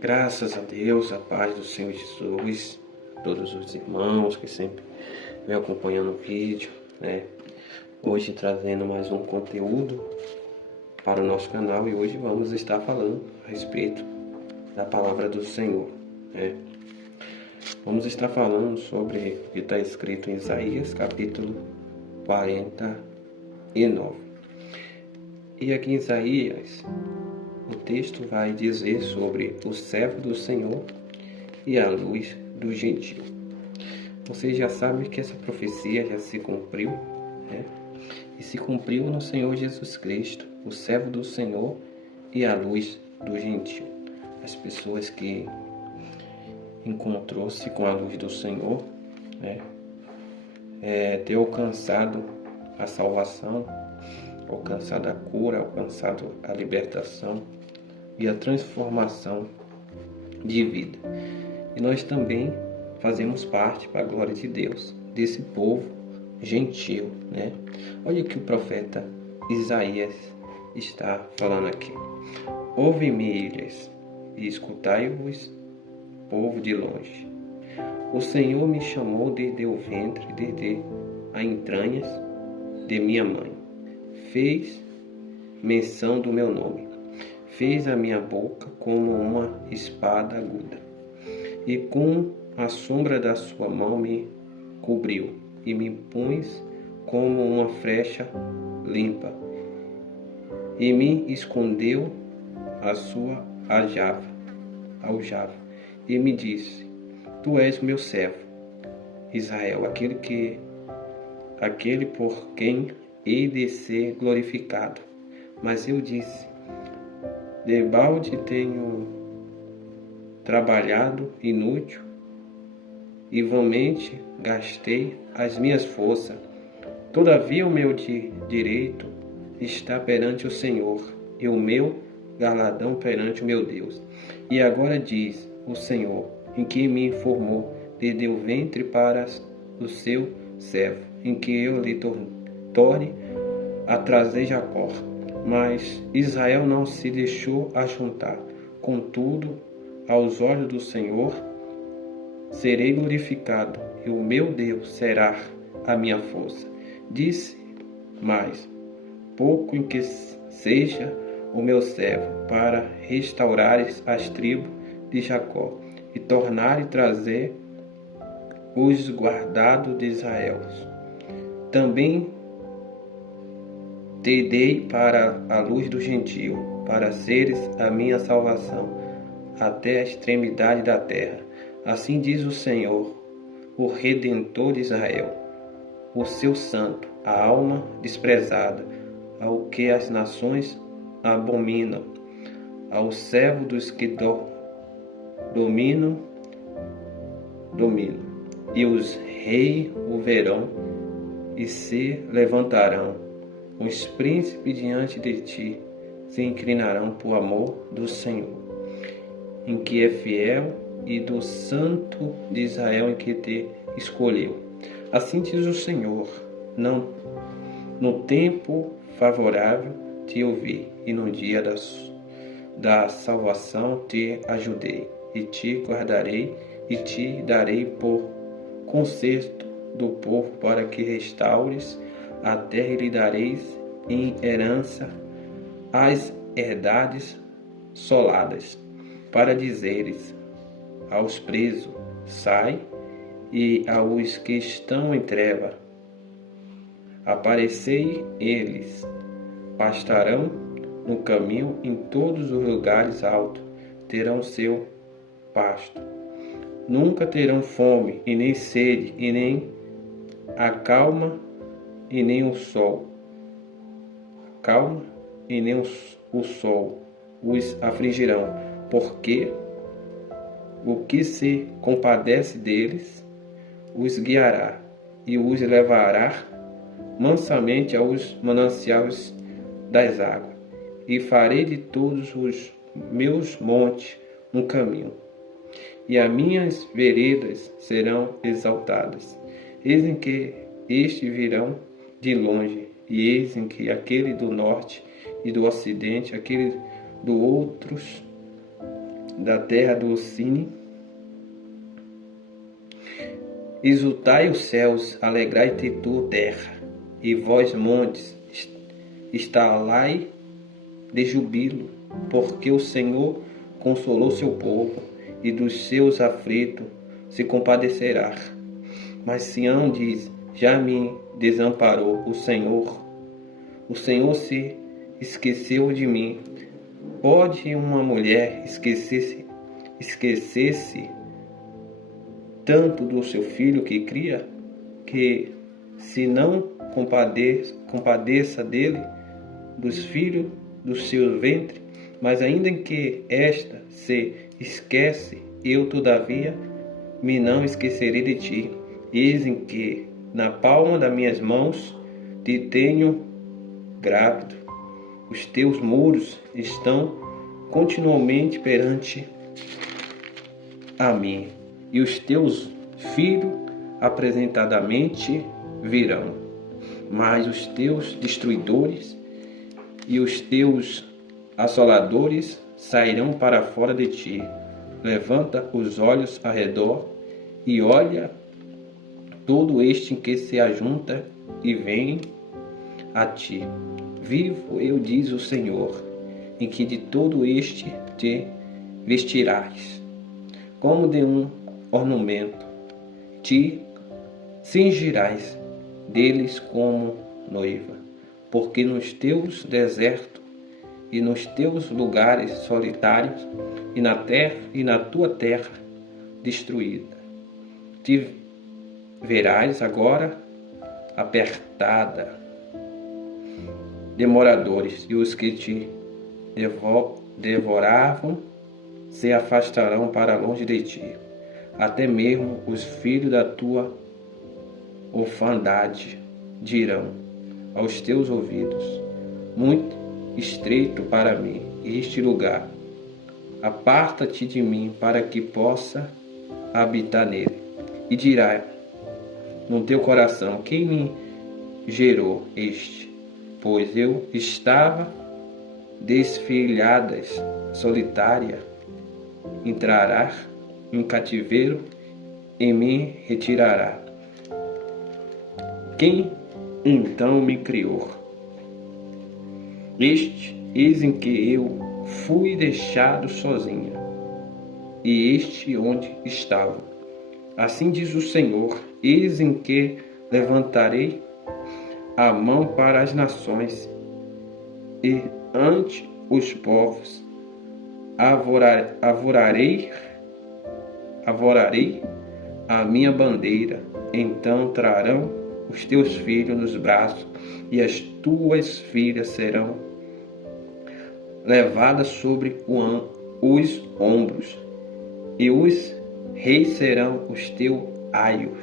Graças a Deus, a paz do Senhor Jesus, todos os irmãos que sempre vem acompanhando o vídeo, né? Hoje trazendo mais um conteúdo para o nosso canal e hoje vamos estar falando a respeito da palavra do Senhor, né? Vamos estar falando sobre o que está escrito em Isaías, capítulo 49. E aqui em Isaías, o texto vai dizer sobre o servo do Senhor e a luz do gentio. Vocês já sabem que essa profecia já se cumpriu, né? E se cumpriu no Senhor Jesus Cristo, o servo do Senhor e a luz do gentio. As pessoas que encontrou-se com a luz do Senhor, né? Ter alcançado a salvação, alcançado a cura, alcançado a libertação e a transformação de vida. E nós também fazemos parte, para a glória de Deus, desse povo gentil, né? Olha o que o profeta Isaías está falando aqui. Ouve-me, ilhas, e escutai-vos, povo de longe. O Senhor me chamou desde o ventre, desde as entranhas de minha mãe. Fez menção do meu nome. Fez a minha boca como uma espada aguda. E com a sombra da sua mão me cobriu. E me pôs como uma flecha limpa. E me escondeu a sua aljava. E me disse: Tu és meu servo, Israel, aquele por quem hei de ser glorificado. Mas eu disse: debalde tenho trabalhado inútil e vãmente gastei as minhas forças. Todavia o meu direito está perante o Senhor e o meu galardão perante o meu Deus. E agora diz o Senhor, em que me formou desde o ventre para o seu servo, em que eu lhe torne a trazer Jacó. Mas Israel não se deixou ajuntar. Contudo, aos olhos do Senhor, serei glorificado, e o meu Deus será a minha força. Disse mais: pouco em que seja o meu servo, para restaurares as tribos de Jacó, e tornar e trazer os guardados de Israel. Também te dei para a luz do gentio, para seres a minha salvação, até a extremidade da terra. Assim diz o Senhor, o Redentor de Israel, o seu santo, a alma desprezada, ao que as nações abominam, ao servo dos que dominam, e os reis o verão e se levantarão. Os príncipes diante de ti se inclinarão por amor do Senhor, em que é fiel, e do Santo de Israel, em que te escolheu. Assim diz o Senhor: não, no tempo favorável te ouvi, e no dia da salvação te ajudei, e te guardarei, e te darei por conserto do povo, para que restaures a terra, e lhe dareis em herança as herdades soladas, para dizeres aos presos: sai, e aos que estão em treva, aparecei. Eles pastarão no caminho, em todos os lugares altos terão seu pasto. Nunca terão fome, e nem sede, e nem a calma, e nem o sol. Calma, e nem o sol os afligirão, porque o que se compadece deles os guiará, e os levará mansamente aos mananciais das águas. E farei de todos os meus montes um caminho, e as minhas veredas serão exaltadas. Eis em que estes virão de longe, e eis em que aquele do norte e do ocidente, aquele do outros da terra do Cine. Exultai os céus, alegrai-te tu, terra, e vós, montes, estalai de jubilo, porque o Senhor consolou seu povo, e dos seus aflitos se compadecerá. Mas Sião diz: já me desamparou o Senhor se esqueceu de mim. Pode uma mulher esquecer-se tanto do seu filho que cria, que se não compadeça dele, dos filhos do seu ventre? Mas ainda que esta se esquece, eu todavia me não esquecerei de ti. Eis em que na palma das minhas mãos te tenho grávido. Os teus muros estão continuamente perante a mim, e os teus filhos apresentadamente virão. Mas os teus destruidores e os teus assoladores sairão para fora de ti. Levanta os olhos ao redor e olha todo este que se ajunta e vem a ti. Vivo eu, diz o Senhor, em que de todo este te vestirás, como de um ornamento, te cingirás deles como noiva, porque nos teus desertos e nos teus lugares solitários e na tua terra destruída, te verás agora apertada de moradores, e os que te devoravam se afastarão para longe de ti. Até mesmo os filhos da tua orfandade dirão aos teus ouvidos: muito estreito para mim este lugar, aparta-te de mim para que possa habitar nele. E dirá no teu coração: quem me gerou este? Pois eu estava desfilhada, solitária, entrará em cativeiro e me retirará. Quem então me criou? Eis em que eu fui deixado sozinha, e este onde estava. Assim diz o Senhor: eis em que levantarei a mão para as nações, e ante os povos avorarei a minha bandeira. Então trarão os teus filhos nos braços, e as tuas filhas serão levadas sobre os ombros, e os reis serão os teus aios,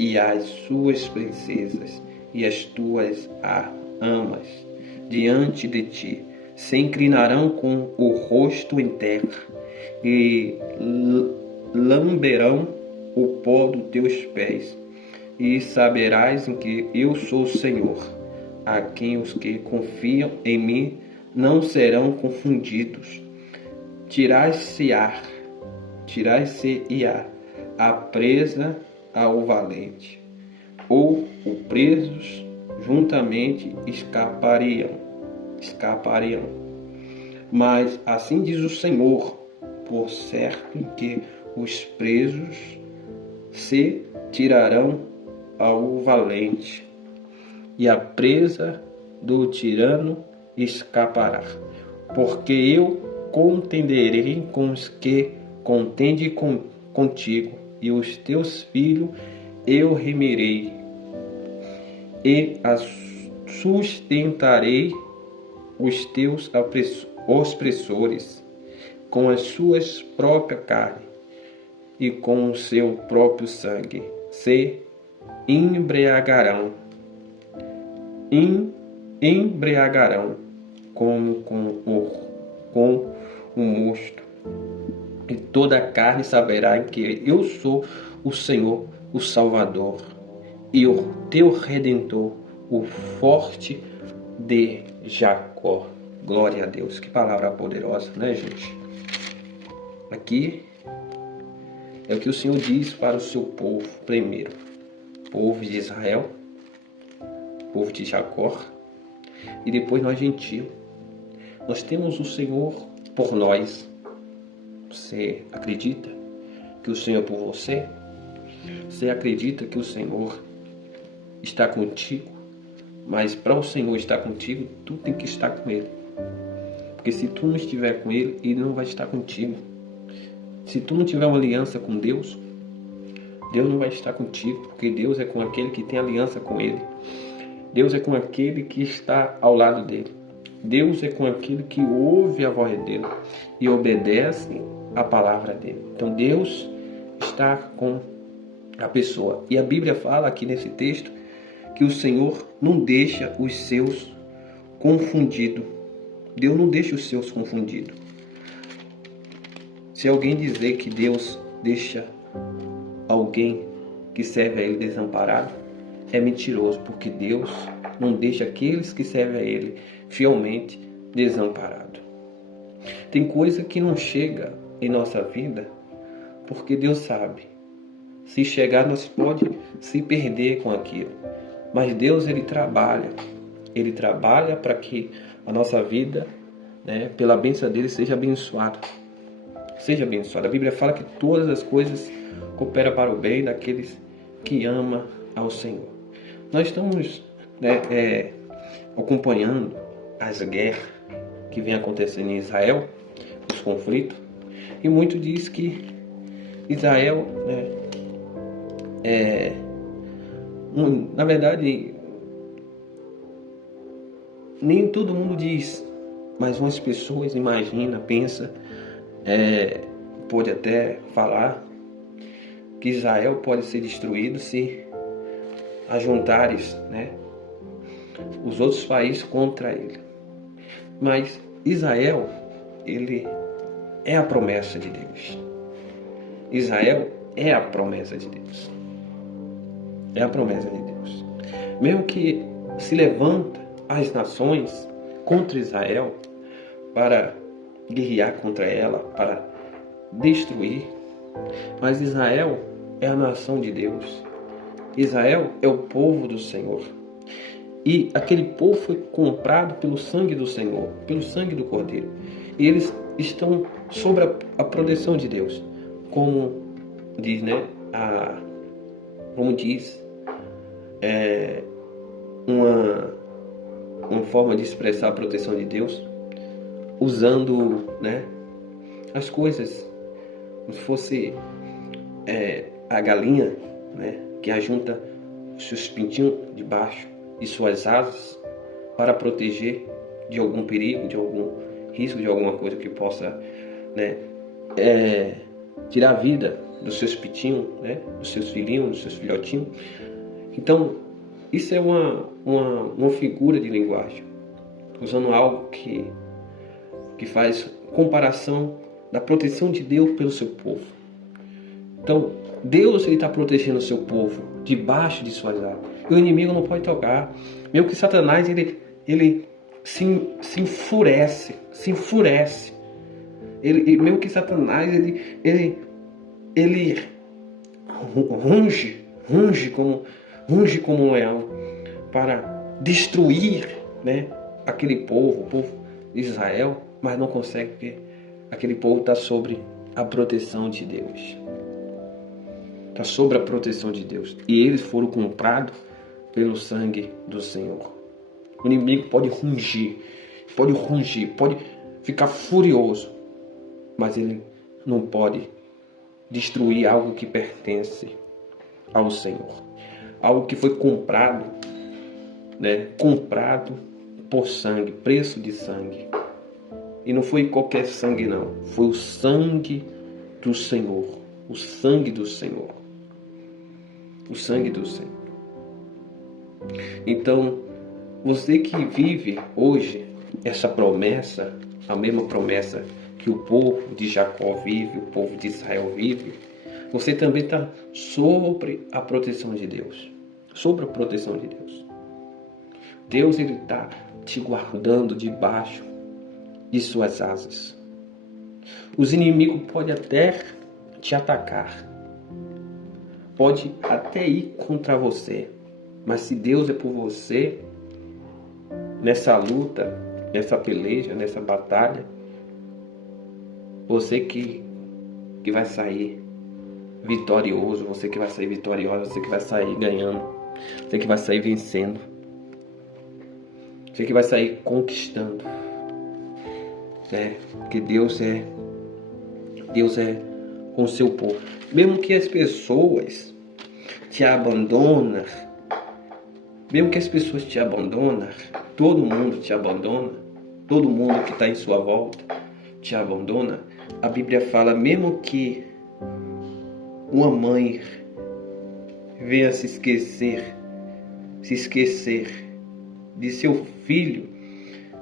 e as suas princesas e as tuas amas diante de ti se inclinarão com o rosto em terra e lamberão o pó dos teus pés, e saberás em que eu sou o Senhor, a quem os que confiam em mim não serão confundidos. Tirar-se-á a presa ao valente, ou os presos juntamente escapariam. Mas assim diz o Senhor: por certo que os presos se tirarão ao valente, e a presa do tirano escapará. Porque eu contenderei com os que contendem contigo, e os teus filhos eu remirei, e sustentarei os teus opressores com as suas próprias carnes, e com o seu próprio sangue se embriagarão com o mosto, e toda a carne saberá que eu sou o Senhor, o Salvador, e o teu Redentor, o forte de Jacó. Glória a Deus. Que palavra poderosa, né, gente? Aqui é o que o Senhor diz para o seu povo primeiro. Povo de Israel, povo de Jacó, e depois nós gentios. Nós temos o Senhor por nós. Você acredita que o Senhor é por você? Você acredita que o Senhor está contigo? Mas para o Senhor estar contigo, tu tem que estar com Ele. Porque se tu não estiver com Ele, Ele não vai estar contigo. Se tu não tiver uma aliança com Deus, Deus não vai estar contigo. Porque Deus é com aquele que tem aliança com Ele. Deus é com aquele que está ao lado dele. Deus é com aquele que ouve a voz dele e obedece a palavra dele. Então Deus está com a pessoa. E a Bíblia fala aqui nesse texto que o Senhor não deixa os seus confundidos. Deus não deixa os seus confundidos. Se alguém dizer que Deus deixa alguém que serve a Ele desamparado, é mentiroso, porque Deus não deixa aqueles que servem a Ele fielmente desamparado. Tem coisa que não chega em nossa vida porque Deus sabe. Se chegar, nós pode se perder com aquilo. Mas Deus, Ele trabalha para que a nossa vida, né, pela bênção dele, seja abençoada. Seja abençoada. A Bíblia fala que todas as coisas cooperam para o bem daqueles que amam ao Senhor. Nós estamos, né, acompanhando as guerras que vem acontecendo em Israel, os conflitos, e muito diz que Israel, na verdade, nem todo mundo diz, mas umas pessoas imaginam, pensam, pode até falar que Israel pode ser destruído se ajuntares, né, os outros países contra ele. Mas Israel, ele é a promessa de Deus. Israel é a promessa de Deus. É a promessa de Deus. Mesmo que se levanta as nações contra Israel para guerrear contra ela, para destruir, mas Israel é a nação de Deus. Israel é o povo do Senhor. E aquele povo foi comprado pelo sangue do Senhor, pelo sangue do Cordeiro. E eles estão sob a proteção de Deus. Como diz, né? Uma forma de expressar a proteção de Deus, usando, né, as coisas, como se fosse a galinha, né, que ajunta os seus pintinhos debaixo de suas asas para proteger de algum perigo, de algum risco, de alguma coisa que possa, né, tirar a vida dos seus pitinhos, né, dos seus filhinhos, dos seus filhotinhos. Então, isso é uma figura de linguagem, usando algo que faz comparação da proteção de Deus pelo seu povo. Então, Deus está protegendo o seu povo debaixo de suas asas. E o inimigo não pode tocar. Mesmo que Satanás ele se enfurece. Mesmo que Satanás ele runge como um leão para destruir, né, aquele povo, o povo de Israel, mas não consegue, porque aquele povo está sobre a proteção de Deus. Está sobre a proteção de Deus. E eles foram comprados pelo sangue do Senhor. O inimigo pode rungir, pode ficar furioso, mas ele não pode destruir algo que pertence ao Senhor. Algo que foi comprado, né? Comprado por sangue, preço de sangue. E não foi qualquer sangue, não. Foi o sangue do Senhor. O sangue do Senhor. O sangue do Senhor. Então, você que vive hoje essa promessa, a mesma promessa que o povo de Jacó vive, o povo de Israel vive, você também está sobre a proteção de Deus. Sobre a proteção de Deus. Deus, Ele está te guardando debaixo de suas asas. Os inimigos podem até te atacar, pode até ir contra você, mas se Deus é por você, nessa luta, nessa peleja, nessa batalha, você que vai sair vitorioso, você que vai sair vitoriosa, você que vai sair ganhando, você que vai sair vencendo, você que vai sair conquistando, porque Deus é com o seu povo. Mesmo que as pessoas te abandonam, todo mundo te abandona, todo mundo que está em sua volta te abandona. A Bíblia fala, mesmo que uma mãe venha se esquecer de seu filho,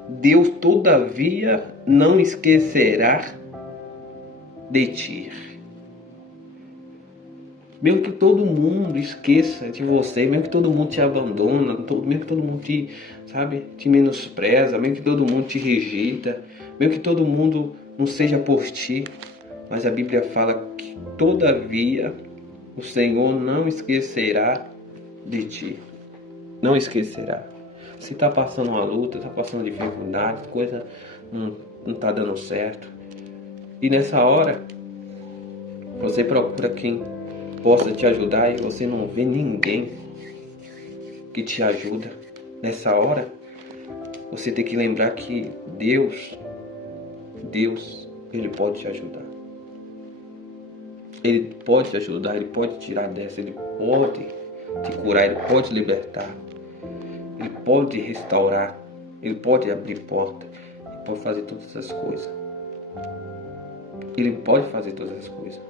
Deus todavia não esquecerá de ti. Mesmo que todo mundo esqueça de você, mesmo que todo mundo te abandona, mesmo que todo mundo te menospreza, mesmo que todo mundo te rejeita, mesmo que todo mundo não seja por ti, mas a Bíblia fala que todavia o Senhor não esquecerá de ti. Não esquecerá. Se está passando uma luta, está passando dificuldade, coisa não está dando certo, e nessa hora você procura quem possa te ajudar e você não vê ninguém que te ajuda. Nessa hora você tem que lembrar que Deus, Ele pode te ajudar. Ele pode te ajudar, Ele pode tirar dessa, Ele pode te curar, Ele pode te libertar, Ele pode restaurar, Ele pode abrir porta, Ele pode fazer todas essas coisas. Ele pode fazer todas essas coisas.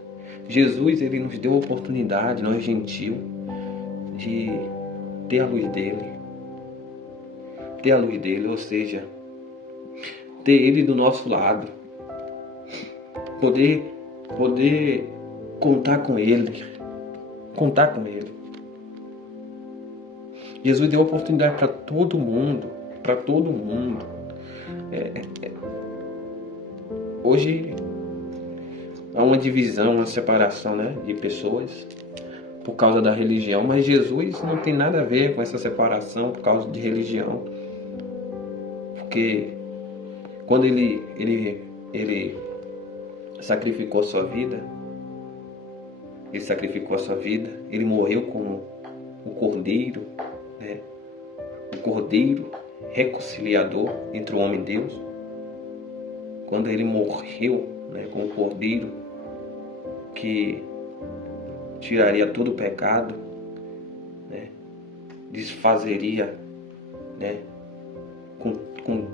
Jesus, Ele nos deu a oportunidade, nós gentios, de ter a luz dele. Ter a luz dele, ou seja, ter Ele do nosso lado. Poder contar com Ele. Contar com Ele. Jesus deu a oportunidade para todo mundo. Para todo mundo. Hoje há uma divisão, uma separação, de pessoas por causa da religião, mas Jesus não tem nada a ver com essa separação por causa de religião, porque quando ele sacrificou a sua vida, ele morreu como o Cordeiro, o Cordeiro reconciliador entre o homem e Deus. Quando ele morreu, como o Cordeiro que tiraria todo o pecado, desfazeria, com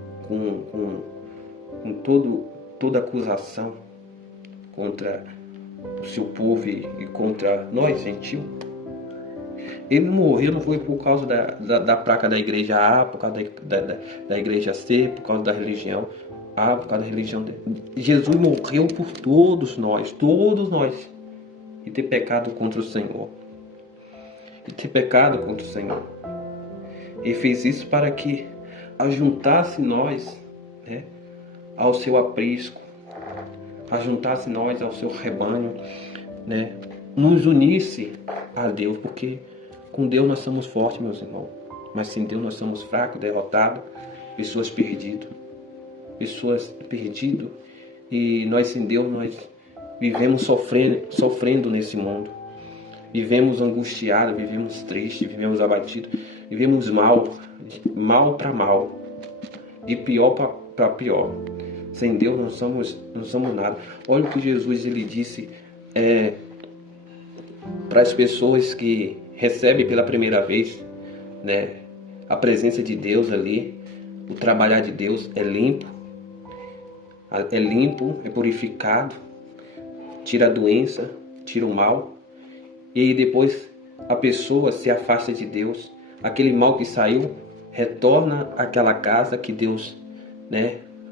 toda acusação contra o seu povo e contra nós, gentios. Ele morreu, não foi por causa da placa da igreja A, por causa da igreja C, por causa da religião A, por causa da religião D. Jesus morreu por todos nós, e ter pecado contra o Senhor. Ele fez isso para que ajuntasse nós, ao seu aprisco, ajuntasse nós ao seu rebanho, nos unisse a Deus, porque com Deus nós somos fortes, meus irmãos, mas sem Deus nós somos fracos, derrotados, pessoas perdidas, e nós sem Deus nós vivemos sofrendo nesse mundo, vivemos angustiados, vivemos tristes, vivemos abatidos, vivemos mal para mal, de pior para pior. Sem Deus não somos nada. Olha o que Jesus ele disse para as pessoas que recebem pela primeira vez, a presença de Deus ali, o trabalhar de Deus é limpo, é purificado, tira a doença, tira o mal, e aí depois a pessoa se afasta de Deus, aquele mal que saiu retorna àquela casa que Deus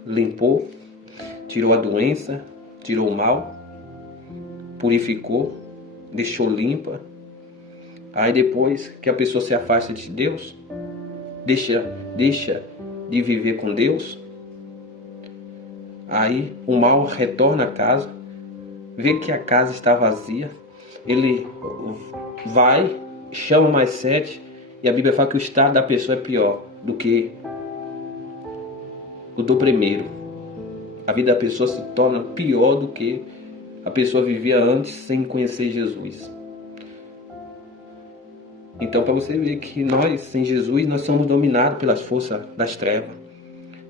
limpou, tirou a doença, tirou o mal, purificou, deixou limpa. Aí depois que a pessoa se afasta de Deus, deixa de viver com Deus, Aí o mal retorna à casa, vê que a casa está vazia, ele vai, chama mais 7, e a Bíblia fala que o estado da pessoa é pior do que o do primeiro. A vida da pessoa se torna pior do que a pessoa vivia antes sem conhecer Jesus. Então, para você ver que nós, sem Jesus, nós somos dominados pelas forças das trevas.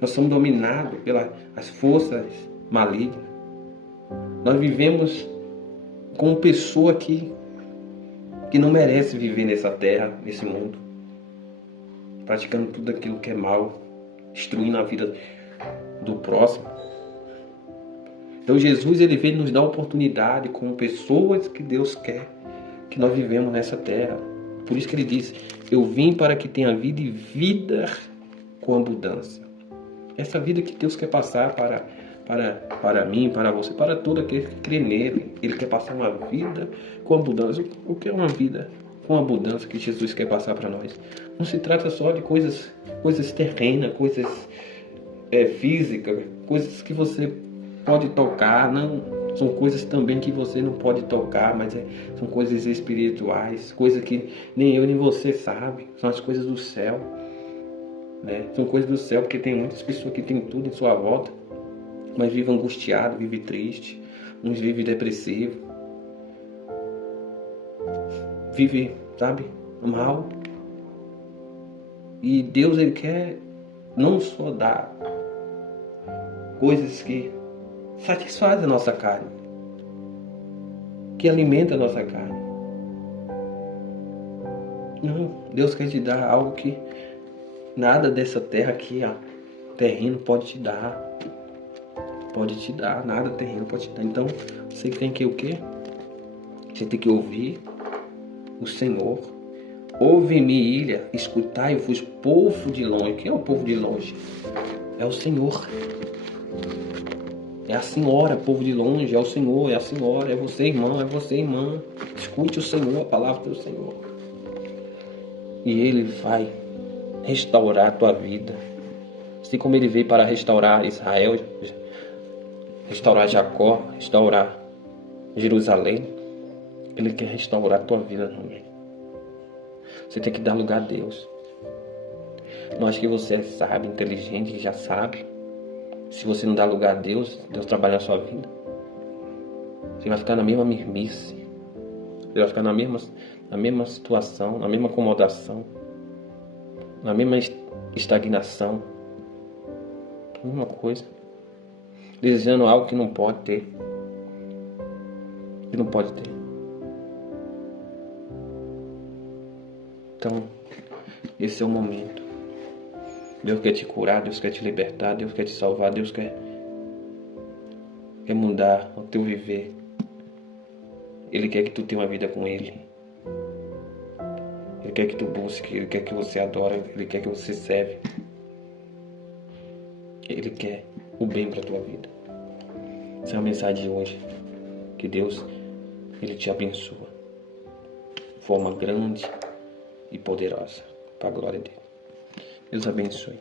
Nós somos dominados pelas forças malignas. Nós vivemos como pessoa que não merece viver nessa terra, nesse mundo. Praticando tudo aquilo que é mal, destruindo a vida do próximo. Então Jesus, ele veio nos dar oportunidade como pessoas que Deus quer que nós vivemos nessa terra. Por isso que ele diz: eu vim para que tenha vida e vida com abundância. Essa vida que Deus quer passar para mim, para você, para todo aquele que crê nele. Ele quer passar uma vida com abundância. O que é uma vida com abundância que Jesus quer passar para nós? Não se trata só de coisas terrenas, coisas físicas, coisas que você pode tocar, não, são coisas também que você não pode tocar, mas são coisas espirituais, coisas que nem eu nem você sabe, são as coisas do céu, né? São coisas do céu, porque tem muitas pessoas que têm tudo em sua volta, mas vivem angustiado, vivem triste, uns vivem depressivo, vivem, sabe, mal. E Deus, ele quer não só dar coisas que satisfazem a nossa carne, que alimenta a nossa carne. Não, Deus quer te dar algo que nada dessa terra aqui, terreno pode te dar. Pode te dar, nada terreno pode te dar. Então, você tem que o quê? Você tem que ouvir o Senhor. Ouve-me, ilha, escutai-vos, povo de longe. Quem é o povo de longe? É o Senhor. É a senhora, povo de longe, é o Senhor, é a senhora, é você, irmão, é você, irmã. Escute o Senhor, a palavra do Senhor. E Ele vai restaurar a tua vida. Assim como Ele veio para restaurar Israel, restaurar Jacó, restaurar Jerusalém, Ele quer restaurar a tua vida também. Você tem que dar lugar a Deus. Não acho que você é sábio, inteligente, já sabe. Se você não dá lugar a Deus, Deus trabalha na sua vida. Você vai ficar na mesma mesmice. Você vai ficar na mesma situação, na mesma acomodação, na mesma estagnação. A mesma coisa. Desejando algo que não pode ter. Que não pode ter. Então, esse é o momento. Deus quer te curar, Deus quer te libertar, Deus quer te salvar, Deus quer mudar o teu viver. Ele quer que tu tenha uma vida com Ele. Ele quer que tu busque, Ele quer que você adore, Ele quer que você serve. Ele quer o bem para a tua vida. Essa é a mensagem de hoje. Que Deus, Ele te abençoa de forma grande e poderosa, para a glória dele. Deus abençoe.